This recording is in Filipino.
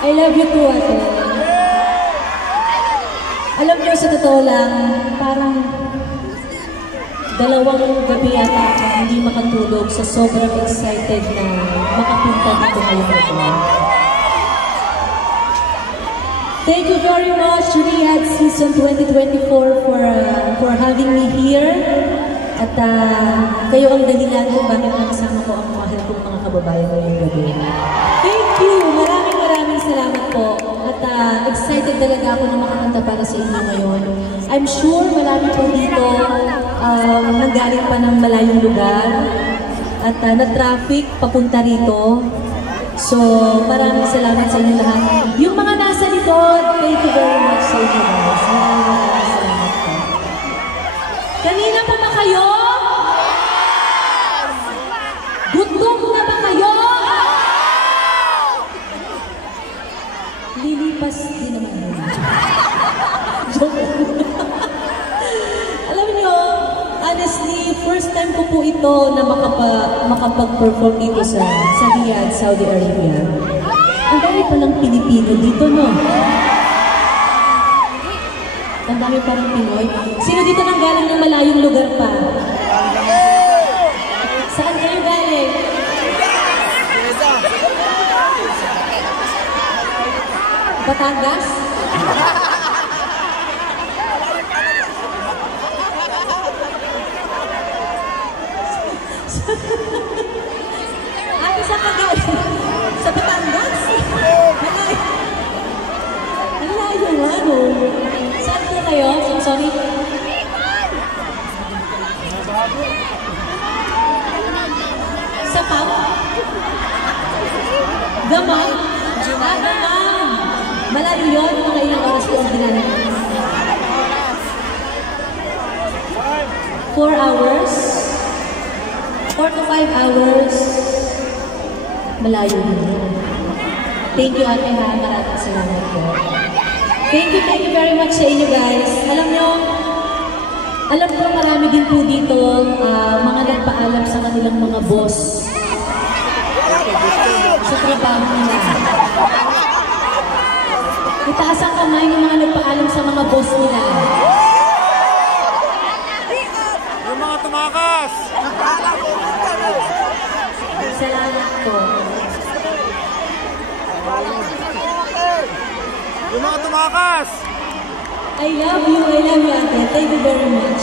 I love you too, ate. Alam niyo, sa totoo lang, parang dalawang gabi yata ako hindi makatulog sa sobrang excited na makapunta dito ngayong gabi. Thank you very much, Riyadh Season 2024 for having me here. At kayo ang dahilan kung bakit nakasama ko ang mahal kong mga kababayan ngayong gabi. Thank you! Maraming salamat po. At excited talaga ako na makakanta para sa inyo ngayon. I'm sure marami po dito nanggaling pa ng malayong lugar at na-traffic papunta rito. So, maraming salamat sa inyo lahat. Yung mga nasa likod, thank you very much sa inyo guys. Maraming salamat po. Kanina pa ba kayo? Gutom na ba kayo? Lilipas din naman yun. Alam niyo, honestly, first time ko po ito na makapag-perform dito sa Riyadh, Saudi Arabia. Ang dami palang Pilipino dito, no? Ang dami parang Pinoy. Sino dito nang galing ng malayong lugar pa? Saan kayo galing? Batangas? Ano sa kagaling? Sa Batangas? Ang layo nga, no? Saan po kayo? Sorry. Sa Pam? Gamang? Gamang! Malayo yun, mga ilang oras po ang ginanap. 4 hours? 4 to 5 hours? Malayo yun. Thank you, ate ha. Maraming salamat po. Thank you very much sa inyo guys. Alam ko marami din po dito mga nagpaalam sa kanilang mga boss sa trabaho nila. Itaas ang kamay ng mga nagpaalam sa mga boss nila. Yung mga tumakas! Salamat po. Yung mga tumakas! I love you, ate. Thank you very much.